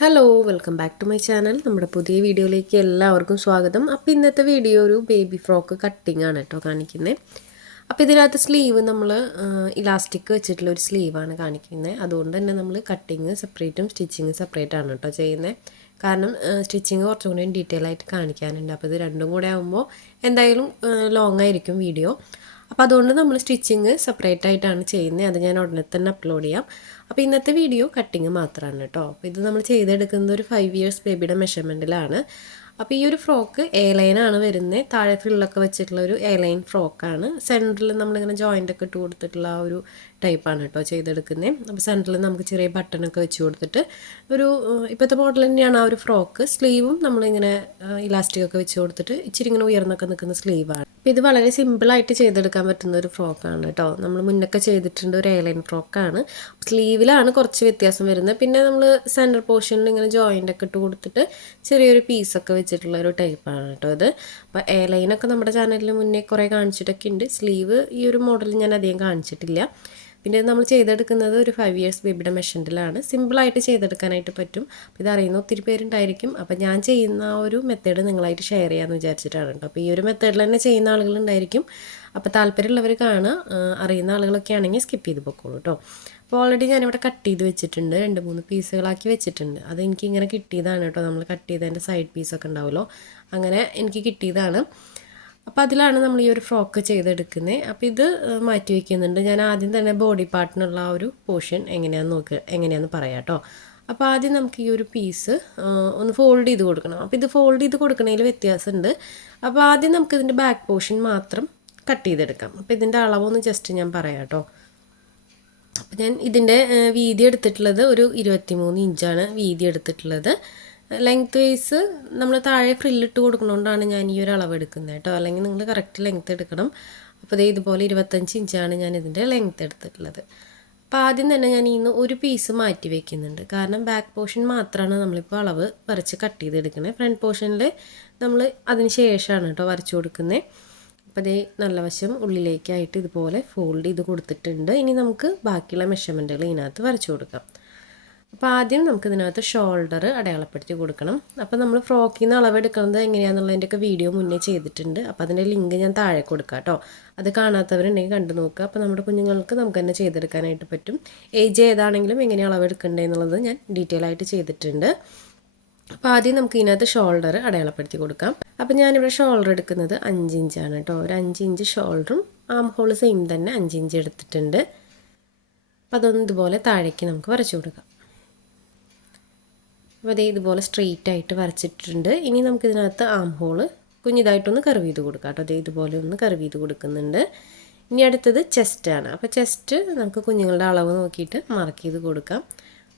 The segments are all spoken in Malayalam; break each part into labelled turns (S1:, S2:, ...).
S1: Hello welcome back to my channel നമ്മുടെ പുതിയ വീഡിയോയിലേക്ക് എല്ലാവർക്കും സ്വാഗതം. അപ്പോൾ ഇന്നത്തെ വീഡിയോ ഒരു ബേബി ഫ്രോക്ക് കട്ടിംഗ് ആണ് കേട്ടോ കാണിക്കുന്നത് അപ്പോൾ ഇതിനകത്ത് സ്ലീവ് നമ്മൾ ഇലാസ്റ്റിക് വെച്ചിട്ടുള്ള ഒരു സ്ലീവാണ് കാണിക്കുന്നത് അതുകൊണ്ട് തന്നെ നമ്മൾ കട്ടിങ് സെപ്പറേറ്റും സ്റ്റിച്ചിങ് സെപ്പറേറ്റ് ആണ് കേട്ടോ ചെയ്യുന്നത് കാരണം സ്റ്റിച്ചിങ് കുറച്ചും കൂടി ഡീറ്റെയിൽ ആയിട്ട് കാണിക്കാനുണ്ട്. അപ്പോൾ ഇത് രണ്ടും കൂടെ ആകുമ്പോൾ എന്തായാലും ലോങ് ആയിരിക്കും വീഡിയോ അപ്പോൾ അതുകൊണ്ട് നമ്മൾ സ്റ്റിച്ചിങ് സെപ്പറേറ്റ് ആയിട്ടാണ് ചെയ്യുന്നത്. അത് ഞാൻ ഉടനെ തന്നെ അപ്ലോഡ് ചെയ്യാം. അപ്പോൾ ഇന്നത്തെ വീഡിയോ കട്ടിങ് മാത്രമാണ് കേട്ടോ. അപ്പോൾ ഇത് നമ്മൾ ചെയ്തെടുക്കുന്നത് ഒരു ഫൈവ് ഇയേഴ്സ് ബേബിയുടെ മെഷർമെന്റിലാണ് അപ്പോൾ ഈ ഒരു ഫ്രോക്ക് എ ലൈനാണ് വരുന്നത്. താഴെ ഫ്രില്ലൊക്കെ വെച്ചിട്ടുള്ള ഒരു എ ലൈൻ ഫ്രോക്കാണ് സെന്ററിൽ നമ്മളിങ്ങനെ ജോയിന്റ് ഒക്കെ ഇട്ട് കൊടുത്തിട്ടുള്ള ആ ഒരു ടൈപ്പാണ് കേട്ടോ ചെയ്തെടുക്കുന്നത്. അപ്പോൾ സെന്ററിൽ നമുക്ക് ചെറിയ ബട്ടണൊക്കെ വെച്ച് കൊടുത്തിട്ട് ഒരു ഇപ്പോഴത്തെ മോഡൽ തന്നെയാണ് ആ ഒരു ഫ്രോക്ക് സ്ലീവും നമ്മളിങ്ങനെ ഇലാസ്റ്റിക് ഒക്കെ വെച്ച് കൊടുത്തിട്ട് ഇച്ചിരി ഇങ്ങനെ ഉയർന്നൊക്കെ നിൽക്കുന്ന സ്ലീവാണ് അപ്പോൾ ഇത് വളരെ സിമ്പിളായിട്ട് ചെയ്തെടുക്കാൻ പറ്റുന്ന ഒരു ഫ്രോക്കാണ് കേട്ടോ നമ്മൾ മുന്നൊക്കെ ചെയ്തിട്ടുണ്ട് ഒരു എയർലൈൻ ഫ്രോക്കാണ് സ്ലീവിലാണ് കുറച്ച് വ്യത്യാസം വരുന്നത്. പിന്നെ നമ്മൾ സെന്റർ പോർഷനിൽ ഇങ്ങനെ ജോയിന്റ് ഒക്കെ ഇട്ട് കൊടുത്തിട്ട് ചെറിയൊരു പീസൊക്കെ വെച്ചിട്ടുള്ള ഒരു ടൈപ്പാണ് കേട്ടോ ഇത്. അപ്പോൾ എയർലൈനൊക്കെ നമ്മുടെ ചാനലിൽ മുന്നേ കുറേ കാണിച്ചിട്ടൊക്കെ ഉണ്ട്. സ്ലീവ് ഈ ഒരു മോഡൽ ഞാൻ അധികം കാണിച്ചിട്ടില്ല. പിന്നെ നമ്മൾ ചെയ്തെടുക്കുന്നത് ഒരു ഫൈവ് ഇയേഴ്സ് ബേബിയുടെ മെഷീനിലാണ് സിമ്പിളായിട്ട് ചെയ്തെടുക്കാനായിട്ട് പറ്റും. ഇത് ഇതറിയുന്ന ഒത്തിരി പേരുണ്ടായിരിക്കും. അപ്പോൾ ഞാൻ ചെയ്യുന്ന ആ ഒരു മെത്തേഡ് നിങ്ങളായിട്ട് ഷെയർ ചെയ്യാമെന്ന് വിചാരിച്ചിട്ടാണ് കേട്ടോ. അപ്പോൾ ഈ ഒരു മെത്തേഡിൽ തന്നെ ചെയ്യുന്ന ആളുകളുണ്ടായിരിക്കും. അപ്പോൾ താല്പര്യമുള്ളവർ കാണുക. അറിയുന്ന ആളുകളൊക്കെ ആണെങ്കിൽ സ്കിപ്പ് ചെയ്ത് പൊക്കോളൂ കേട്ടോ. അപ്പോൾ ഓൾറെഡി ഞാനിവിടെ കട്ട് ചെയ്ത് വെച്ചിട്ടുണ്ട്. രണ്ട് മൂന്ന് പീസുകളാക്കി വെച്ചിട്ടുണ്ട്. അത് എനിക്ക് ഇങ്ങനെ കിട്ടിയതാണ് കേട്ടോ. നമ്മൾ കട്ട് ചെയ്തതിന്റെ സൈഡ് പീസൊക്കെ ഉണ്ടാവുമല്ലോ. അങ്ങനെ എനിക്ക് കിട്ടിയതാണ്. അപ്പോൾ അതിലാണ് നമ്മൾ ഈ ഒരു ഫ്രോക്ക് ചെയ്തെടുക്കുന്നത് അപ്പോൾ ഇത് മാറ്റി വയ്ക്കുന്നുണ്ട് ഞാൻ ആദ്യം തന്നെ ബോഡി പാർട്ടിനുള്ള ആ ഒരു പോർഷൻ എങ്ങനെയാണെന്ന് നോക്കുക എങ്ങനെയാണെന്ന് പറയാം കേട്ടോ അപ്പോൾ ആദ്യം നമുക്ക് ഈ ഒരു പീസ് ഒന്ന് ഫോൾഡ് ചെയ്ത് കൊടുക്കണം. അപ്പോൾ ഇത് ഫോൾഡ് ചെയ്ത് കൊടുക്കണതിൽ വ്യത്യാസമുണ്ട് അപ്പോൾ ആദ്യം നമുക്ക് ഇതിന്റെ ബാക്ക് പോർഷൻ മാത്രം കട്ട് ചെയ്തെടുക്കാം. അപ്പോൾ ഇതിന്റെ അളവൊന്ന് ജസ്റ്റ് ഞാൻ പറയാം കേട്ടോ അപ്പോൾ ഞാൻ ഇതിന്റെ വീതി എടുത്തിട്ടുള്ളത് ഒരു ഇരുപത്തിമൂന്ന് ഇഞ്ചാണ് വീതി എടുത്തിട്ടുള്ളത്. ലെങ്ത് വൈസ് നമ്മൾ താഴെ ഫ്രില്ലിട്ട് കൊടുക്കുന്നതുകൊണ്ടാണ് ഞാൻ ഈ ഒരു അളവ് എടുക്കുന്നത് കേട്ടോ. അല്ലെങ്കിൽ നിങ്ങൾ കറക്റ്റ് ലെങ്ത് എടുക്കണം. അപ്പോൾ ദേ ഇതുപോലെ ഇരുപത്തഞ്ച് ഇഞ്ചാണ് ഞാൻ ഇതിന്റെ ലെങ്ത് എടുത്തിട്ടുള്ളത്. അപ്പോൾ ആദ്യം തന്നെ ഞാൻ ഇന്ന് ഒരു പീസ് മാറ്റി വെക്കുന്നുണ്ട്. കാരണം ബാക്ക് പോർഷൻ മാത്രമാണ് നമ്മളിപ്പോൾ അളവ് വരച്ച് കട്ട് ചെയ്തെടുക്കുന്നത് ഫ്രണ്ട് പോർഷനിൽ നമ്മൾ അതിന് ശേഷമാണ് കേട്ടോ വരച്ചു കൊടുക്കുന്നത് അപ്പോൾ അതേ നല്ല വശം ഉള്ളിലേക്കായിട്ട് ഇതുപോലെ ഫോൾഡ് ചെയ്ത് കൊടുത്തിട്ടുണ്ട്. ഇനി നമുക്ക് ബാക്കിയുള്ള മെഷർമെന്റുകൾ ഇതിനകത്ത് വരച്ചു കൊടുക്കാം. അപ്പോൾ ആദ്യം നമുക്ക് ഇതിനകത്ത് ഷോൾഡർ അടയാളപ്പെടുത്തി കൊടുക്കണം. അപ്പോൾ നമ്മൾ ഫ്രോക്കിൽ നിന്ന് അളവെടുക്കുന്നത് എങ്ങനെയാണെന്നുള്ളതിന്റെയൊക്കെ വീഡിയോ മുന്നേ ചെയ്തിട്ടുണ്ട്. അപ്പോൾ അതിന്റെ ലിങ്ക് ഞാൻ താഴെ കൊടുക്കാം കേട്ടോ അത് കാണാത്തവരുണ്ടെങ്കിൽ കണ്ടു നോക്കുക. അപ്പോൾ നമ്മുടെ കുഞ്ഞുങ്ങൾക്ക് നമുക്ക് തന്നെ ചെയ്തെടുക്കാനായിട്ട് പറ്റും. ഏജ് ഏതാണെങ്കിലും എങ്ങനെ അളവെടുക്കണ്ടേ എന്നുള്ളത് ഞാൻ ഡീറ്റെയിൽ ആയിട്ട് ചെയ്തിട്ടുണ്ട്. അപ്പോൾ ആദ്യം നമുക്ക് ഇതിനകത്ത് ഷോൾഡർ അടയാളപ്പെടുത്തി കൊടുക്കാം. അപ്പോൾ ഞാനിവിടെ ഷോൾഡർ എടുക്കുന്നത് അഞ്ച് ഇഞ്ചാണ് കേട്ടോ ഒരു അഞ്ച് ഇഞ്ച് ഷോൾഡറും ആം ഹോൾ സെയിം തന്നെ അഞ്ച് ഇഞ്ച് എടുത്തിട്ടുണ്ട്. അപ്പോൾ അതൊന്നും ഇതുപോലെ താഴേക്ക് നമുക്ക് വരച്ചു കൊടുക്കാം. അപ്പോൾ അതേ ഇതുപോലെ സ്ട്രെയിറ്റ് ആയിട്ട് വരച്ചിട്ടുണ്ട് ഇനി നമുക്കിതിനകത്ത് ആം ഹോൾ കുഞ്ഞിതായിട്ടൊന്ന് കർവ് ചെയ്ത് കൊടുക്കാം കേട്ടോ. അതേ ഇതുപോലെ ഒന്ന് കർവ് ചെയ്ത് കൊടുക്കുന്നുണ്ട്. ഇനി അടുത്തത് ചെസ്റ്റാണ് അപ്പോൾ ചെസ്റ്റ് നമുക്ക് കുഞ്ഞുങ്ങളുടെ അളവ് നോക്കിയിട്ട് മാർക്ക് ചെയ്ത് കൊടുക്കാം.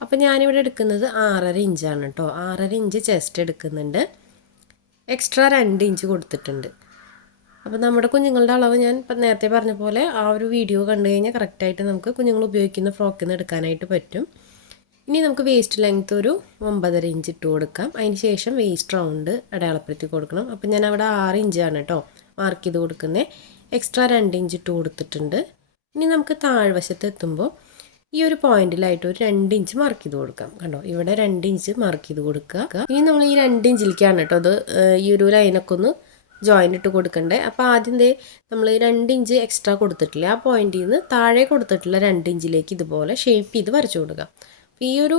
S1: അപ്പോൾ ഞാനിവിടെ എടുക്കുന്നത് ആറര ഇഞ്ചാണ് കേട്ടോ. ആറര ഇഞ്ച് ചെസ്റ്റ് എടുക്കുന്നുണ്ട്. എക്സ്ട്രാ രണ്ട് ഇഞ്ച് കൊടുത്തിട്ടുണ്ട്. അപ്പോൾ നമ്മുടെ കുഞ്ഞുങ്ങളുടെ അളവ് ഞാൻ നേരത്തെ പറഞ്ഞ പോലെ ആ ഒരു വീഡിയോ കണ്ടു കഴിഞ്ഞാൽ കറക്റ്റായിട്ട് നമുക്ക് കുഞ്ഞുങ്ങൾ ഉപയോഗിക്കുന്ന ഫ്രോക്കിൽ നിന്ന് എടുക്കാനായിട്ട് പറ്റും. ഇനി നമുക്ക് വേസ്റ്റ് ലെങ്ത് ഒരു ഒമ്പതര ഇഞ്ച് ഇട്ട് കൊടുക്കാം. അതിന് ശേഷം വേസ്റ്റ് റൗണ്ട് അടയാളപ്പെടുത്തി കൊടുക്കണം. അപ്പം ഞാൻ അവിടെ ആറ് ഇഞ്ചാണ് കേട്ടോ മാർക്ക് ചെയ്ത് കൊടുക്കുന്നത് എക്സ്ട്രാ രണ്ട് ഇഞ്ച് ഇട്ട് കൊടുത്തിട്ടുണ്ട്. ഇനി നമുക്ക് താഴ്വശത്ത് എത്തുമ്പോൾ ഈ ഒരു പോയിന്റിലായിട്ട് ഒരു രണ്ട് ഇഞ്ച് മാർക്ക് ചെയ്ത് കൊടുക്കാം. കണ്ടോ? ഇവിടെ രണ്ട് ഇഞ്ച് മാർക്ക് ചെയ്ത് കൊടുക്കുക. ഇനി നമ്മൾ ഈ രണ്ട് ഇഞ്ചിലേക്കാണ് കേട്ടോ അത് ഈ ഒരു ലൈനൊക്കെ ഒന്ന് ജോയിന്റ് ഇട്ട് കൊടുക്കണ്ടേ. അപ്പോൾ ആദ്യം ദേ നമ്മൾ രണ്ട് ഇഞ്ച് എക്സ്ട്രാ കൊടുത്തിട്ടില്ല? ആ പോയിന്റിൽ നിന്ന് താഴെ കൊടുത്തിട്ടുള്ള രണ്ട് ഇഞ്ചിലേക്ക് ഇതുപോലെ ഷേപ്പ് ചെയ്ത് വരച്ചു കൊടുക്കുക ഈ ഒരു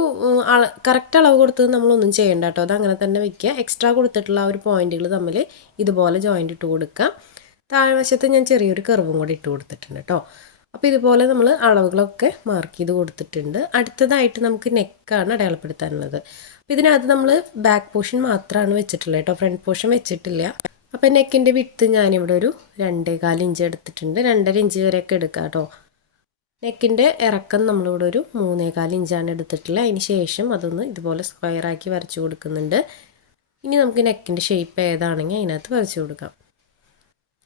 S1: കറക്റ്റ് അളവ് കൊടുത്തത് നമ്മളൊന്നും ചെയ്യേണ്ട കേട്ടോ. അത് അങ്ങനെ തന്നെ വെക്കുക എക്സ്ട്രാ കൊടുത്തിട്ടുള്ള ആ ഒരു പോയിന്റുകൾ തമ്മിൽ ഇതുപോലെ ജോയിന്റ് ഇട്ട് കൊടുക്കുക താഴ്വശത്ത് ഞാൻ ചെറിയൊരു കർവും കൂടി ഇട്ട് കൊടുത്തിട്ടുണ്ട് കേട്ടോ. അപ്പോൾ ഇതുപോലെ നമ്മൾ അളവുകളൊക്കെ മാർക്ക് ചെയ്ത് കൊടുത്തിട്ടുണ്ട്. അടുത്തതായിട്ട് നമുക്ക് നെക്കാണ് അടയാളപ്പെടുത്താനുള്ളത്. അപ്പോൾ ഇതിനകത്ത് നമ്മൾ ബാക്ക് പോർഷൻ മാത്രമാണ് വെച്ചിട്ടുള്ളത് കേട്ടോ. ഫ്രണ്ട് പോർഷൻ വെച്ചിട്ടില്ല. അപ്പോൾ നെക്കിന്റെ വിട്ട് ഞാനിവിടെ ഒരു രണ്ടേകാൽ ഇഞ്ച് എടുത്തിട്ടുണ്ട്. രണ്ടര ഇഞ്ച് വരെയൊക്കെ എടുക്കാം കേട്ടോ. നെക്കിന്റെ ഇറക്കം നമ്മളിവിടെ ഒരു മൂന്നേകാൽ ഇഞ്ചാണ് എടുത്തിട്ടുള്ളത്. അതിന് ശേഷം അതൊന്ന് ഇതുപോലെ സ്ക്വയറാക്കി വരച്ചു കൊടുക്കുന്നുണ്ട്. ഇനി നമുക്ക് നെക്കിന്റെ ഷേപ്പ് ഏതാണെങ്കിൽ അതിനകത്ത് വരച്ചു കൊടുക്കാം.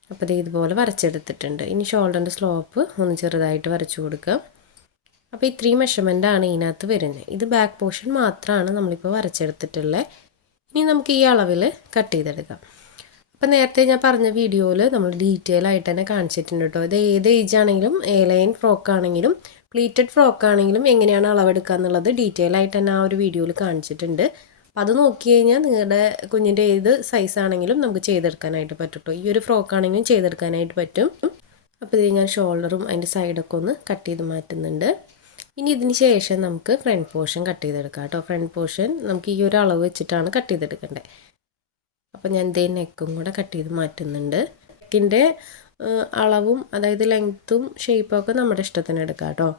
S1: അപ്പോൾ ഇത് ഇതുപോലെ വരച്ചെടുത്തിട്ടുണ്ട്. ഇനി ഷോൾഡറിന്റെ സ്ലോപ്പ് ഒന്ന് ചെറുതായിട്ട് വരച്ചു കൊടുക്കുക അപ്പോൾ ഇത്രയും മെഷർമെന്റാണ് ഇതിനകത്ത് വരുന്നത്. ഇത് ബാക്ക് പോർഷൻ മാത്രമാണ് നമ്മളിപ്പോൾ വരച്ചെടുത്തിട്ടുള്ളത്. ഇനി നമുക്ക് ഈ അളവിൽ കട്ട് ചെയ്തെടുക്കാം. അപ്പം നേരത്തെ ഞാൻ പറഞ്ഞ വീഡിയോയിൽ നമ്മൾ ഡീറ്റെയിൽ ആയിട്ട് തന്നെ കാണിച്ചിട്ടുണ്ട് കേട്ടോ. ഇത് ഏത് ഏജ് ആണെങ്കിലും എ ലൈൻ ഫ്രോക്ക് ആണെങ്കിലും പ്ലീറ്റഡ് ഫ്രോക്ക് ആണെങ്കിലും എങ്ങനെയാണ് അളവെടുക്കുക എന്നുള്ളത് ഡീറ്റെയിൽ ആയിട്ട് തന്നെ ആ ഒരു വീഡിയോയിൽ കാണിച്ചിട്ടുണ്ട്. അപ്പം അത് നോക്കി കഴിഞ്ഞാൽ നിങ്ങളുടെ കുഞ്ഞിന്റെ ഏത് സൈസ് ആണെങ്കിലും നമുക്ക് ചെയ്തെടുക്കാനായിട്ട് പറ്റും കേട്ടോ. ഈ ഒരു ഫ്രോക്ക് ആണെങ്കിലും ചെയ്തെടുക്കാനായിട്ട് പറ്റും. അപ്പോൾ ഇത് ഞാൻ ഷോൾഡറും അതിന്റെ സൈഡൊക്കെ ഒന്ന് കട്ട് ചെയ്ത് മാറ്റുന്നുണ്ട്. ഇനി ഇതിന് ശേഷം നമുക്ക് ഫ്രണ്ട് പോർഷൻ കട്ട് ചെയ്തെടുക്കാം കേട്ടോ. ഫ്രണ്ട് പോർഷൻ നമുക്ക് ഈ ഒരു അളവ് വെച്ചിട്ടാണ് കട്ട് ചെയ്തെടുക്കേണ്ടത്. അപ്പോൾ ഞാൻ ഇതേ നെക്കും കൂടെ കട്ട് ചെയ്ത് മാറ്റുന്നുണ്ട്. നെക്കിന്റെ അളവും അതായത് ലെങ്ത്തും ഷേപ്പും ഒക്കെ നമ്മുടെ ഇഷ്ടത്തിന് എടുക്കാം കേട്ടോ.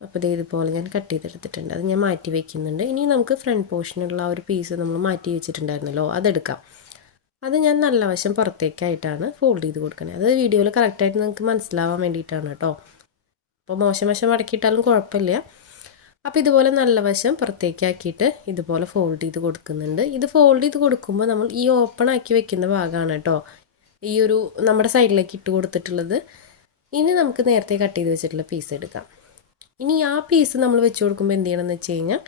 S1: അപ്പോൾ ഇത് ഇതുപോലെ ഞാൻ കട്ട് ചെയ്തെടുത്തിട്ടുണ്ട്. അത് ഞാൻ മാറ്റി വെക്കുന്നുണ്ട്. ഇനി നമുക്ക് ഫ്രണ്ട് പോർഷനുള്ള ആ ഒരു പീസ് നമ്മൾ മാറ്റി വെച്ചിട്ടുണ്ടായിരുന്നല്ലോ അതെടുക്കാം. അത് ഞാൻ നല്ല വശം പുറത്തേക്കായിട്ടാണ് ഫോൾഡ് ചെയ്ത് കൊടുക്കുന്നത്. അത് വീഡിയോയിൽ കറക്റ്റായിട്ട് നിങ്ങൾക്ക് മനസ്സിലാവാൻ വേണ്ടിയിട്ടാണ് കേട്ടോ. അപ്പോൾ മോശം വശം മടക്കിയിട്ടാലും കുഴപ്പമില്ല. അപ്പോൾ ഇതുപോലെ നല്ല വശം പുറത്തേക്കാക്കിയിട്ട് ഇതുപോലെ ഫോൾഡ് ചെയ്ത് കൊടുക്കുന്നുണ്ട്. ഇത് ഫോൾഡ് ചെയ്ത് കൊടുക്കുമ്പോൾ നമ്മൾ ഈ ഓപ്പൺ ആക്കി വെക്കുന്ന ഭാഗമാണ് കേട്ടോ. ഈ ഒരു നമ്മുടെ സൈഡിലേക്ക് ഇട്ട് കൊടുത്തിട്ടുള്ളത്. ഇനി നമുക്ക് നേരത്തെ കട്ട് ചെയ്ത് വെച്ചിട്ടുള്ള പീസ് എടുക്കാം. ഇനി ആ പീസ് നമ്മൾ വെച്ച് കൊടുക്കുമ്പോൾ എന്ത് ചെയ്യണമെന്ന് വെച്ച് കഴിഞ്ഞാൽ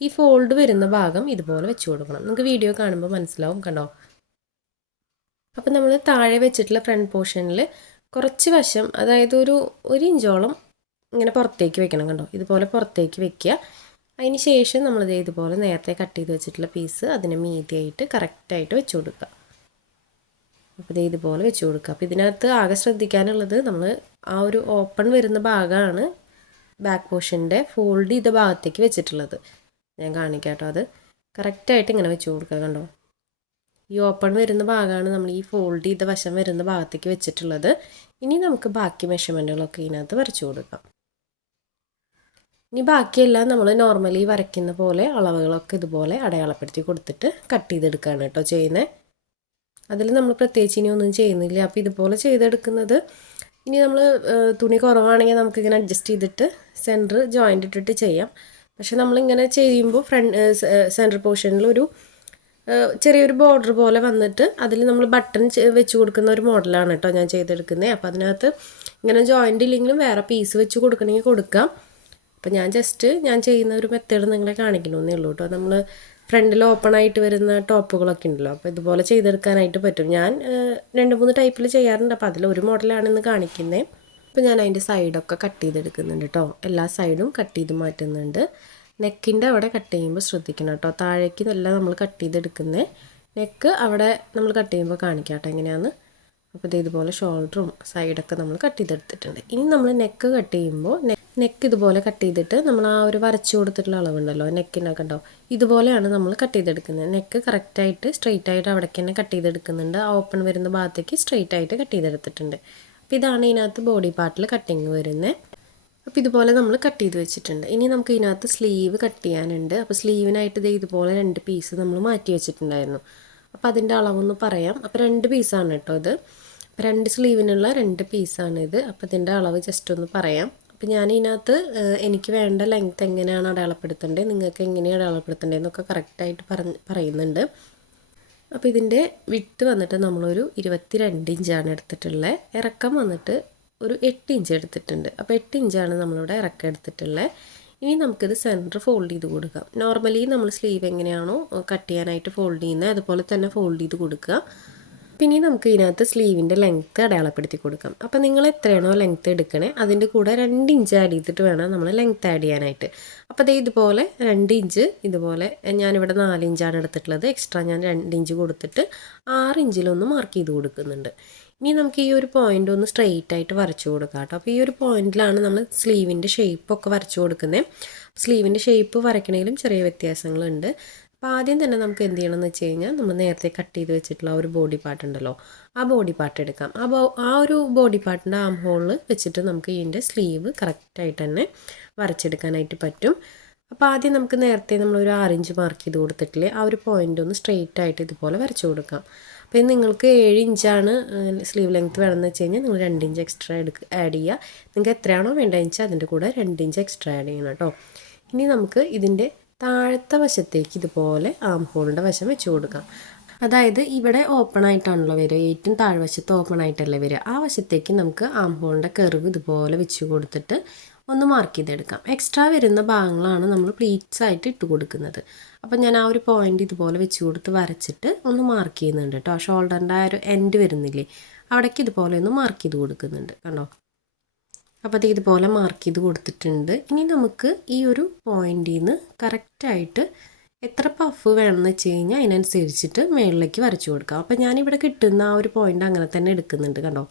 S1: ഈ ഫോൾഡ് വരുന്ന ഭാഗം ഇതുപോലെ വെച്ച് കൊടുക്കണം. നിങ്ങൾക്ക് വീഡിയോ കാണുമ്പോൾ മനസ്സിലാവും കണ്ടോ? അപ്പോൾ നമ്മൾ താഴെ വെച്ചിട്ടുള്ള ഫ്രണ്ട് പോർഷനിൽ കുറച്ച് വശം അതായത് ഒരു ഒരു ഇഞ്ചോളം ഇങ്ങനെ പുറത്തേക്ക് വെക്കണം കണ്ടോ? ഇതുപോലെ പുറത്തേക്ക് വെക്കുക. അതിന് ശേഷം നമ്മളിത് ഇതുപോലെ നേരത്തെ കട്ട് ചെയ്ത് വെച്ചിട്ടുള്ള പീസ് അതിന് മീതിയായിട്ട് കറക്റ്റായിട്ട് വെച്ച് കൊടുക്കുക. അപ്പോൾ ഇത് ഇതുപോലെ വെച്ച് കൊടുക്കുക. അപ്പോൾ ഇതിനകത്ത് ആകെ ശ്രദ്ധിക്കാനുള്ളത് നമ്മൾ ആ ഒരു ഓപ്പൺ വരുന്ന ഭാഗമാണ് ബാക്ക് പോർഷന്റെ ഫോൾഡ് ചെയ്ത ഭാഗത്തേക്ക് വെച്ചിട്ടുള്ളത്. ഞാൻ കാണിക്കാം കേട്ടോ അത്. കറക്റ്റായിട്ട് ഇങ്ങനെ വെച്ച് കൊടുക്കുക കണ്ടോ? ഈ ഓപ്പൺ വരുന്ന ഭാഗമാണ് നമ്മൾ ഈ ഫോൾഡ് ചെയ്ത വശം വരുന്ന ഭാഗത്തേക്ക് വെച്ചിട്ടുള്ളത്. ഇനി നമുക്ക് ബാക്കി മെഷർമെന്റുകളൊക്കെ ഇതിനകത്ത് വരച്ചു കൊടുക്കാം. ഇനി ബാക്കിയെല്ലാം നമ്മൾ നോർമലി വരയ്ക്കുന്ന പോലെ അളവുകളൊക്കെ ഇതുപോലെ അടയാളപ്പെടുത്തി കൊടുത്തിട്ട് കട്ട് ചെയ്തെടുക്കുകയാണ് കേട്ടോ ചെയ്യുന്നത് അതിൽ നമ്മൾ പ്രത്യേകിച്ച് ഇനി ഒന്നും ചെയ്യുന്നില്ല. അപ്പോൾ ഇതുപോലെ ചെയ്തെടുക്കുന്നത് ഇനി നമ്മൾ തുണി കുറവാണെങ്കിൽ നമുക്കിങ്ങനെ അഡ്ജസ്റ്റ് ചെയ്തിട്ട് സെന്റർ ജോയിന്റ് ഇട്ടിട്ട് ചെയ്യാം. പക്ഷെ നമ്മളിങ്ങനെ ചെയ്യുമ്പോൾ ഫ്രണ്ട് സെന്റർ പോർഷനിൽ ഒരു ചെറിയൊരു ബോർഡർ പോലെ വന്നിട്ട് അതിൽ നമ്മൾ ബട്ടൺ വെച്ച് കൊടുക്കുന്ന ഒരു മോഡലാണ് കേട്ടോ ഞാൻ ചെയ്തെടുക്കുന്നത് അപ്പോൾ അതിനകത്ത് ഇങ്ങനെ ജോയിന്റ് ഇല്ലെങ്കിലും വേറെ പീസ് വെച്ച് കൊടുക്കണമെങ്കിൽ കൊടുക്കാം. അപ്പോൾ ഞാൻ ജസ്റ്റ് ഞാൻ ചെയ്യുന്ന ഒരു മെത്തേഡ് നിങ്ങളെ കാണിക്കണമെന്നേ ഉള്ളൂ കേട്ടോ നമ്മൾ ഫ്രണ്ടിൽ ഓപ്പൺ ആയിട്ട് വരുന്ന ടോപ്പുകളൊക്കെ ഉണ്ടല്ലോ. അപ്പോൾ ഇതുപോലെ ചെയ്തെടുക്കാനായിട്ട് പറ്റും. ഞാൻ രണ്ട് മൂന്ന് ടൈപ്പിൽ ചെയ്യാറുണ്ട്. അപ്പോൾ അതിൽ ഒരു മോഡലാണ് ഇന്ന് കാണിക്കുന്നത് അപ്പോൾ ഞാൻ അതിന്റെ സൈഡൊക്കെ കട്ട് ചെയ്തെടുക്കുന്നുണ്ട് കേട്ടോ എല്ലാ സൈഡും കട്ട് ചെയ്ത് മാറ്റുന്നുണ്ട്. നെക്കിന്റെ അവിടെ കട്ട് ചെയ്യുമ്പോൾ ശ്രദ്ധിക്കണം കേട്ടോ താഴേക്ക് നല്ല നമ്മൾ കട്ട് ചെയ്തെടുക്കുന്നത് നെക്ക് അവിടെ നമ്മൾ കട്ട് ചെയ്യുമ്പോൾ കാണിക്കാം കേട്ടോ എങ്ങനെയാണെന്ന് അപ്പോൾ ഇതുപോലെ ഷോൾഡറും സൈഡൊക്കെ നമ്മൾ കട്ട് ചെയ്തെടുത്തിട്ടുണ്ട്. ഇനി നമ്മൾ നെക്ക് കട്ട് ചെയ്യുമ്പോൾ നെക്ക് ഇതുപോലെ കട്ട് ചെയ്തിട്ട് നമ്മൾ ആ ഒരു വരച്ചു കൊടുത്തിട്ടുള്ള അളവുണ്ടല്ലോ നെക്കിനൊക്കെ ഉണ്ടാവും. ഇതുപോലെയാണ് നമ്മൾ കട്ട് ചെയ്തെടുക്കുന്നത്. നെക്ക് കറക്റ്റായിട്ട് സ്ട്രെയിറ്റ് ആയിട്ട് അവിടേക്ക് തന്നെ കട്ട് ചെയ്തെടുക്കുന്നുണ്ട്. ആ ഓപ്പൺ വരുന്ന ഭാഗത്തേക്ക് സ്ട്രെയിറ്റ് ആയിട്ട് കട്ട് ചെയ്തെടുത്തിട്ടുണ്ട്. അപ്പോൾ ഇതാണ് ഇതിനകത്ത് ബോഡി പാർട്ടിൽ കട്ടിങ് വരുന്നത് അപ്പോൾ ഇതുപോലെ നമ്മൾ കട്ട് ചെയ്ത് വെച്ചിട്ടുണ്ട്. ഇനി നമുക്ക് ഇതിനകത്ത് സ്ലീവ് കട്ട് ചെയ്യാനുണ്ട്. അപ്പോൾ സ്ലീവിനായിട്ട് ഇത് ഇതുപോലെ രണ്ട് പീസ് നമ്മൾ മാറ്റി വെച്ചിട്ടുണ്ടായിരുന്നു. അപ്പോൾ അതിന്റെ അളവൊന്ന് പറയാം. അപ്പോൾ രണ്ട് പീസാണ് കേട്ടോ ഇത്. രണ്ട് സ്ലീവിനുള്ള രണ്ട് പീസാണ് ഇത്. അപ്പോൾ ഇതിന്റെ അളവ് ജസ്റ്റ് ഒന്ന് പറയാം. അപ്പോൾ ഞാൻ ഇതിനകത്ത് എനിക്ക് വേണ്ട ലെങ്ത് എങ്ങനെയാണ് അടയാളപ്പെടുത്തേണ്ടത് നിങ്ങൾക്ക് എങ്ങനെയാണ് അടയാളപ്പെടുത്തേണ്ടത് എന്നൊക്കെ കറക്റ്റായിട്ട് പറഞ്ഞ് പറയുന്നുണ്ട്. അപ്പോൾ ഇതിന്റെ വിട്ട് വന്നിട്ട് നമ്മളൊരു ഇരുപത്തി രണ്ട് ഇഞ്ചാണ് എടുത്തിട്ടുള്ളത് ഇറക്കം വന്നിട്ട് ഒരു എട്ട് ഇഞ്ച് എടുത്തിട്ടുണ്ട്. അപ്പോൾ എട്ട് ഇഞ്ചാണ് നമ്മളിവിടെ ഇറക്കം എടുത്തിട്ടുള്ളത് ഇനി നമുക്കിത് സെന്റർ ഫോൾഡ് ചെയ്ത് കൊടുക്കാം. നോർമലി നമ്മൾ സ്ലീവ് എങ്ങനെയാണോ കട്ട് ചെയ്യാനായിട്ട് ഫോൾഡ് ചെയ്യുന്നത് അതുപോലെ തന്നെ ഫോൾഡ് ചെയ്ത് കൊടുക്കുക. പിന്നെ നമുക്ക് ഇതിനകത്ത് സ്ലീവിന്റെ ലെങ്ത്ത് അടയാളപ്പെടുത്തി കൊടുക്കാം. അപ്പോൾ നിങ്ങൾ എത്രയാണോ ലെങ്ത്ത് എടുക്കണേ അതിന്റെ കൂടെ രണ്ട് ഇഞ്ച് ആഡ് ചെയ്തിട്ട് വേണം നമ്മൾ ലെങ്ത്ത് ആഡ് ചെയ്യാനായിട്ട്. അപ്പോൾ അതേ ഇതുപോലെ രണ്ട് ഇഞ്ച് ഇതുപോലെ ഞാനിവിടെ നാല് ഇഞ്ചാണ് എടുത്തിട്ടുള്ളത്. എക്സ്ട്രാ ഞാൻ രണ്ട് ഇഞ്ച് കൊടുത്തിട്ട് ആറ് ഇഞ്ചിലൊന്ന് മാർക്ക് ചെയ്ത് കൊടുക്കുന്നുണ്ട്. ഇനി നമുക്ക് ഈ ഒരു പോയിന്റ് ഒന്ന് സ്ട്രെയിറ്റ് ആയിട്ട് വരച്ചു കൊടുക്കാം കേട്ടോ. അപ്പോൾ ഈ ഒരു പോയിന്റിലാണ് നമ്മൾ സ്ലീവിന്റെ ഷേപ്പൊക്കെ വരച്ചു കൊടുക്കുന്നത് സ്ലീവിന്റെ ഷേപ്പ് വരയ്ക്കണേലും ചെറിയ വ്യത്യാസങ്ങളുണ്ട്. അപ്പോൾ ആദ്യം തന്നെ നമുക്ക് എന്ത് ചെയ്യണം എന്ന് വെച്ച് കഴിഞ്ഞാൽ നമ്മൾ നേരത്തെ കട്ട് ചെയ്ത് വെച്ചിട്ടുള്ള ഒരു ബോഡി പാർട്ട് ഉണ്ടല്ലോ ആ ബോഡി പാർട്ട് എടുക്കാം. അപ്പോൾ ആ ഒരു ബോഡി പാർട്ടിന്റെ ആം ഹോളിൽ വെച്ചിട്ട് നമുക്ക് ഇതിന്റെ സ്ലീവ് കറക്റ്റായിട്ട് തന്നെ വരച്ചെടുക്കാനായിട്ട് പറ്റും. അപ്പോൾ ആദ്യം നമുക്ക് നേരത്തെ നമ്മൾ ഒരു ആറിഞ്ച് മാർക്ക് ചെയ്ത് കൊടുത്തിട്ടില്ലേ ആ ഒരു പോയിന്റ് ഒന്ന് സ്ട്രെയിറ്റ് ആയിട്ട് ഇതുപോലെ വരച്ചു കൊടുക്കാം. അപ്പോൾ നിങ്ങൾക്ക് ഏഴ് ഇഞ്ചാണ് സ്ലീവ് ലെങ്ത് വേണമെന്ന് വെച്ച് കഴിഞ്ഞാൽ നിങ്ങൾ രണ്ട് ഇഞ്ച് എക്സ്ട്രാ എടുക്കുക ആഡ് ചെയ്യുക നിങ്ങൾക്ക് എത്രയാണോ വേണ്ടതെന്ന് വെച്ചാൽ അതിന്റെ കൂടെ രണ്ട് ഇഞ്ച് എക്സ്ട്രാ ആഡ് ചെയ്യണം കേട്ടോ. ഇനി നമുക്ക് ഇതിന്റെ താഴത്തെ വശത്തേക്ക് ഇതുപോലെ ആം ഹോളിന്റെ വശം വെച്ച് കൊടുക്കാം. അതായത് ഇവിടെ ഓപ്പൺ ആയിട്ടാണല്ലോ വരിക. ഏറ്റവും താഴ്വശത്ത് ഓപ്പൺ ആയിട്ടല്ലേ വരിക. ആ വശത്തേക്ക് നമുക്ക് ആം ഹോളിന്റെ കെറിവ് ഇതുപോലെ വെച്ച് കൊടുത്തിട്ട് ഒന്ന് മാർക്ക് ചെയ്തെടുക്കാം. എക്സ്ട്രാ വരുന്ന ഭാഗങ്ങളാണ് നമ്മൾ പ്ലീറ്റ്സ് ആയിട്ട് ഇട്ട് കൊടുക്കുന്നത്. അപ്പം ഞാൻ ആ ഒരു പോയിന്റ് ഇതുപോലെ വെച്ച് കൊടുത്ത് വരച്ചിട്ട് ഒന്ന് മാർക്ക് ചെയ്യുന്നുണ്ട് കേട്ടോ. ഷോൾഡറിന്റെ ആ ഒരു എൻഡ് വരുന്നില്ലേ? അവിടേക്ക് ഇതുപോലെ ഒന്ന് മാർക്ക് ചെയ്ത് കൊടുക്കുന്നുണ്ട്. കണ്ടോ? അപ്പോൾ അത് ഇതുപോലെ മാർക്ക് ചെയ്ത് കൊടുത്തിട്ടുണ്ട്. ഇനി നമുക്ക് ഈ ഒരു പോയിന്റിൽ നിന്ന് കറക്റ്റായിട്ട് എത്ര പഫ് വേണമെന്ന് വെച്ച് കഴിഞ്ഞാൽ അതിനനുസരിച്ചിട്ട് മുകളിലേക്ക് വരച്ചു കൊടുക്കാം. അപ്പോൾ ഞാനിവിടെ കിട്ടുന്ന ആ ഒരു പോയിന്റ് അങ്ങനെ തന്നെ എടുക്കുന്നുണ്ട് കണ്ടോ?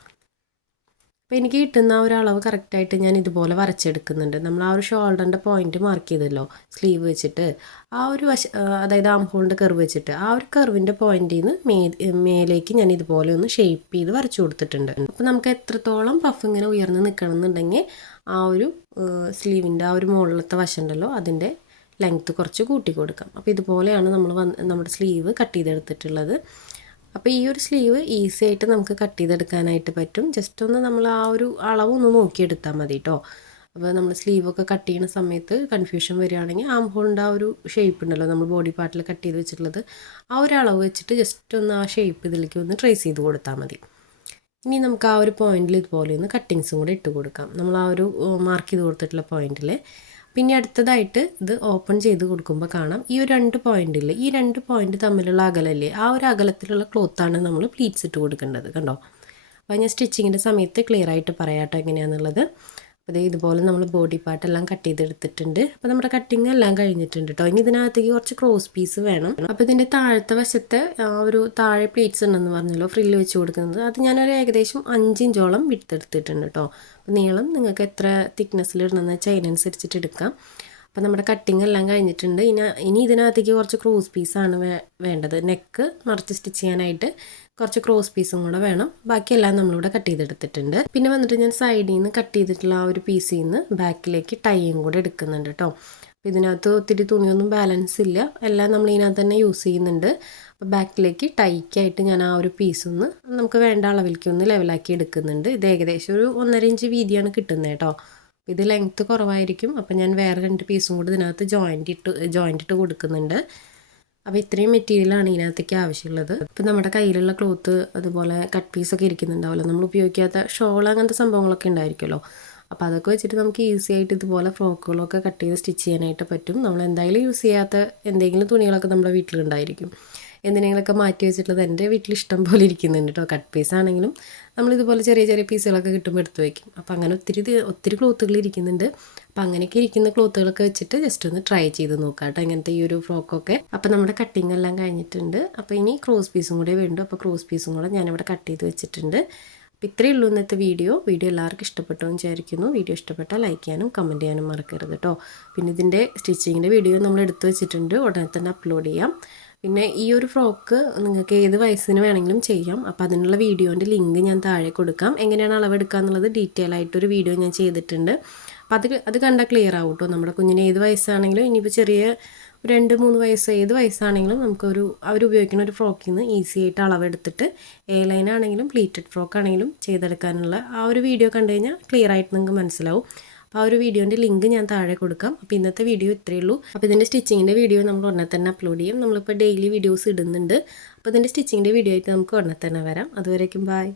S1: അപ്പോൾ എനിക്ക് കിട്ടുന്ന ഒരു അളവ് കറക്റ്റായിട്ട് ഞാൻ ഇതുപോലെ വരച്ചെടുക്കുന്നുണ്ട്. നമ്മൾ ആ ഒരു ഷോൾഡറിന്റെ പോയിന്റ് മാർക്ക് ചെയ്തല്ലോ സ്ലീവ് വെച്ചിട്ട്. ആ ഒരു വശ അതായത് ആം ഹോളിന്റെ കർവ് വെച്ചിട്ട്. ആ ഒരു കർവിന്റെ പോയിന്റിൽ നിന്ന് മേ മേലേക്ക് ഞാൻ ഇതുപോലെ ഒന്ന് ഷേപ്പ് ചെയ്ത് വരച്ചു കൊടുത്തിട്ടുണ്ട്. അപ്പോൾ നമുക്ക് എത്രത്തോളം പഫ് ഇങ്ങനെ ഉയർന്ന് നിൽക്കണം എന്നുണ്ടെങ്കിൽ ആ ഒരു സ്ലീവിന്റെ ആ ഒരു മുകളിലത്തെ വശം ഉണ്ടല്ലോ അതിന്റെ ലെങ്ത്ത് കുറച്ച് കൂട്ടി കൊടുക്കാം. അപ്പോൾ ഇതുപോലെയാണ് നമ്മൾ വന്ന് നമ്മുടെ സ്ലീവ് കട്ട് ചെയ്തെടുത്തിട്ടുള്ളത്. അപ്പോൾ ഈ ഒരു സ്ലീവ് ഈസി ആയിട്ട് നമുക്ക് കട്ട് ചെയ്തെടുക്കാനായിട്ട് പറ്റും. ജസ്റ്റ് ഒന്ന് നമ്മൾ ആ ഒരു അളവ് ഒന്ന് നോക്കിയെടുത്താൽ മതി കേട്ടോ അപ്പോൾ നമ്മൾ സ്ലീവൊക്കെ കട്ട് ചെയ്യുന്ന സമയത്ത് കൺഫ്യൂഷൻ വരികയാണെങ്കിൽ ആം ഹോളിന്റെ ആ ഒരു ഷേപ്പ് ഉണ്ടല്ലോ നമ്മൾ ബോഡി പാർട്ടിൽ കട്ട് ചെയ്ത് വെച്ചിട്ടുള്ളത് ആ ഒരു അളവ് വെച്ചിട്ട് ജസ്റ്റ് ഒന്ന് ആ ഷേപ്പ് ഇതിലേക്ക് ഒന്ന് ട്രേസ് ചെയ്ത് കൊടുത്താൽ മതി. ഇനി നമുക്ക് ആ ഒരു പോയിന്റിൽ ഇതുപോലെ ഒന്ന് കട്ടിങ്സും കൂടെ ഇട്ട് കൊടുക്കാം. നമ്മൾ ആ ഒരു മാർക്ക് ചെയ്ത് കൊടുത്തിട്ടുള്ള പോയിന്റിൽ പിന്നെ അടുത്തതായിട്ട് ഇത് ഓപ്പൺ ചെയ്ത് കൊടുക്കുമ്പോൾ കാണാം. ഈ ഒരു രണ്ട് പോയിന്റിൽ ഈ രണ്ട് പോയിന്റ് തമ്മിലുള്ള അകലല്ലേ? ആ ഒരു അകലത്തിലുള്ള ക്ലോത്താണ് നമ്മൾ പ്ലീറ്റ്സ് ഇട്ട് കൊടുക്കേണ്ടത് കണ്ടോ? അപ്പോൾ ഞാൻ സ്റ്റിച്ചിങ്ങിന്റെ സമയത്ത് ക്ലിയർ ആയിട്ട് പറയാട്ടോ എങ്ങനെയാണെന്നുള്ളത് അപ്പോൾ ഇതുപോലെ നമ്മൾ ബോഡി പാർട്ടെല്ലാം കട്ട് ചെയ്തെടുത്തിട്ടുണ്ട്. അപ്പോൾ നമ്മുടെ കട്ടിങ് എല്ലാം കഴിഞ്ഞിട്ടുണ്ട് കേട്ടോ ഇനി ഇതിനകത്തേക്ക് കുറച്ച് ക്രോസ് പീസ് വേണം. അപ്പോൾ ഇതിന്റെ താഴത്തെ വശത്തെ ഒരു താഴെ പ്ലേറ്റ്സ് ഉണ്ടെന്ന് പറഞ്ഞല്ലോ ഫ്രില്ല് വെച്ച് കൊടുക്കുന്നത്. അത് ഞാനൊരു ഏകദേശം അഞ്ചിഞ്ചോളം വിട്ടെടുത്തിട്ടുണ്ട് കേട്ടോ അപ്പോൾ നീളം നിങ്ങൾക്ക് എത്ര തിക്നെസ്സിൽ ഇടണമെന്ന് വെച്ചാൽ അതിനനുസരിച്ചിട്ട് എടുക്കാം. അപ്പോൾ നമ്മുടെ കട്ടിങ് എല്ലാം കഴിഞ്ഞിട്ടുണ്ട്. ഇനി ഇനി ഇതിനകത്തേക്ക് കുറച്ച് ക്രോസ് പീസാണ് വേണ്ടത്. നെക്ക് മറിച്ച് സ്റ്റിച്ച് ചെയ്യാനായിട്ട് കുറച്ച് ക്രോസ് പീസും കൂടെ വേണം. ബാക്കിയെല്ലാം നമ്മളിവിടെ കട്ട് ചെയ്തെടുത്തിട്ടുണ്ട്. പിന്നെ വന്നിട്ട് ഞാൻ സൈഡിൽ നിന്ന് കട്ട് ചെയ്തിട്ടുള്ള ആ ഒരു പീസിൽ നിന്ന് ബാക്കിലേക്ക് ടൈയും കൂടെ എടുക്കുന്നുണ്ട് കേട്ടോ അപ്പോൾ ഇതിനകത്ത് ഒത്തിരി തുണിയൊന്നും ബാലൻസ് ഇല്ല. എല്ലാം നമ്മൾ ഇതിനകത്ത് തന്നെ യൂസ് ചെയ്യുന്നുണ്ട്. അപ്പോൾ ബാക്കിലേക്ക് ടൈക്കായിട്ട് ഞാൻ ആ ഒരു പീസ് ഒന്ന് നമുക്ക് വേണ്ട അളവിലേക്ക് ഒന്ന് ലെവലാക്കി എടുക്കുന്നുണ്ട്. ഇത് ഏകദേശം ഒരു ഒന്നര ഇഞ്ച് വീതിയാണ് കിട്ടുന്നത് കേട്ടോ ഇത് ലെങ്ത്ത് കുറവായിരിക്കും. അപ്പം ഞാൻ വേറെ രണ്ട് പീസും കൂടി ഇതിനകത്ത് ജോയിന്റ് ഇട്ട് ജോയിന്റ് ഇട്ട് കൊടുക്കുന്നുണ്ട്. അപ്പോൾ ഇത്രയും മെറ്റീരിയലാണ് ഇതിനകത്തേക്ക് ആവശ്യമുള്ളത്. ഇപ്പം നമ്മുടെ കയ്യിലുള്ള ക്ലോത്ത് അതുപോലെ കട്ട് പീസൊക്കെ ഇരിക്കുന്നുണ്ടാവുമല്ലോ നമ്മൾ ഉപയോഗിക്കാത്ത ഷോൾ അങ്ങനത്തെ സംഭവങ്ങളൊക്കെ ഉണ്ടായിരിക്കുമല്ലോ. അപ്പോൾ അതൊക്കെ വെച്ചിട്ട് നമുക്ക് ഈസി ആയിട്ട് ഇതുപോലെ ഫ്രോക്കുകളൊക്കെ കട്ട് ചെയ്ത് സ്റ്റിച്ച് ചെയ്യാനായിട്ട് പറ്റും. നമ്മൾ എന്തായാലും യൂസ് ചെയ്യാത്ത എന്തെങ്കിലും തുണികളൊക്കെ നമ്മുടെ വീട്ടിലുണ്ടായിരിക്കും. എന്തിനെങ്കിലൊക്കെ മാറ്റി വെച്ചിട്ടുള്ളത് എന്റെ വീട്ടിൽ ഇഷ്ടം പോലെ ഇരിക്കുന്നുണ്ട് കേട്ടോ കട്ട് പീസ് ആണെങ്കിലും നമ്മളിതുപോലെ ചെറിയ ചെറിയ പീസുകളൊക്കെ കിട്ടുമ്പോൾ എടുത്ത് വയ്ക്കും അപ്പോൾ അങ്ങനെ ഒത്തിരി ഒത്തിരി ക്ലോത്തുകൾ ഇരിക്കുന്നുണ്ട്. അപ്പോൾ അങ്ങനെയൊക്കെ ഇരിക്കുന്ന ക്ലോത്തുകളൊക്കെ വെച്ചിട്ട് ജസ്റ്റ് ഒന്ന് ട്രൈ ചെയ്ത് നോക്കാം കേട്ടോ ഇങ്ങനത്തെ ഈ ഒരു ഫ്രോക്കൊക്കെ അപ്പോൾ നമ്മുടെ കട്ടിങ് എല്ലാം കഴിഞ്ഞിട്ടുണ്ട്. അപ്പോൾ ഇനി ക്രോസ് പീസും കൂടെ വേണ്ടു. അപ്പോൾ ക്രോസ് പീസും കൂടെ ഞാനിവിടെ കട്ട് ചെയ്ത് വെച്ചിട്ടുണ്ട്. അപ്പോൾ ഇത്രയേ ഉള്ളൂ ഇന്നത്തെ വീഡിയോ. വീഡിയോ എല്ലാവർക്കും ഇഷ്ടപ്പെട്ടു എന്ന് വിചാരിക്കുന്നു. വീഡിയോ ഇഷ്ടപ്പെട്ടാൽ ലൈക്ക് ചെയ്യാനും കമന്റ് ചെയ്യാനും മറക്കരുത് കേട്ടോ പിന്നെ ഇതിന്റെ സ്റ്റിച്ചിങ്ങിന്റെ വീഡിയോ നമ്മൾ എടുത്തു വെച്ചിട്ടുണ്ട്. ഉടനെ തന്നെ അപ്ലോഡ് ചെയ്യാം. പിന്നെ ഈ ഒരു ഫ്രോക്ക് നിങ്ങൾക്ക് ഏത് വയസ്സിന് വേണമെങ്കിലും ചെയ്യാം. അപ്പോൾ അതിനുള്ള വീഡിയോന്റെ ലിങ്ക് ഞാൻ താഴെ കൊടുക്കാം. എങ്ങനെയാണ് അളവെടുക്കുക എന്നുള്ളത് ഡീറ്റെയിൽ ആയിട്ടൊരു വീഡിയോ ഞാൻ ചെയ്തിട്ടുണ്ട്. അപ്പോൾ അത് അത് കണ്ടാൽ ക്ലിയർ ആവും കേട്ടോ നമ്മുടെ കുഞ്ഞിന് ഏത് വയസ്സാണെങ്കിലും ഇനിയിപ്പോൾ ചെറിയ രണ്ട് മൂന്ന് വയസ്സ് ഏത് വയസ്സാണെങ്കിലും നമുക്കൊരു അവർ ഉപയോഗിക്കുന്ന ഒരു ഫ്രോക്കിൽ നിന്ന് ഈസി ആയിട്ട് അളവെടുത്തിട്ട് എ ലൈൻ ആണെങ്കിലും പ്ലീറ്റഡ് ഫ്രോക്ക് ആണെങ്കിലും ചെയ്തെടുക്കാനുള്ള ആ ഒരു വീഡിയോ കണ്ടു കഴിഞ്ഞാൽ ക്ലിയർ ആയിട്ട് നിങ്ങൾക്ക് മനസ്സിലാവും. അപ്പോൾ ആ ഒരു വീഡിയോന്റെ ലിങ്ക് ഞാൻ താഴെ കൊടുക്കാം. അപ്പോൾ ഇന്നത്തെ വീഡിയോ ഇത്രയേ ഉള്ളൂ. അപ്പോൾ ഇതിന്റെ സ്റ്റിച്ചിങ്ങിന്റെ വീഡിയോ നമ്മൾ ഉടനെ തന്നെ അപ്ലോഡ് ചെയ്യും. നമ്മളിപ്പോൾ ഡെയിലി വീഡിയോസ് ഇടുന്നുണ്ട്. അപ്പോൾ ഇതിന്റെ സ്റ്റിച്ചിങ്ങിന്റെ വീഡിയോ ആയിട്ട് നമുക്ക് ഉടനെ തന്നെ വരാം. അതുവരേക്കും ബായ്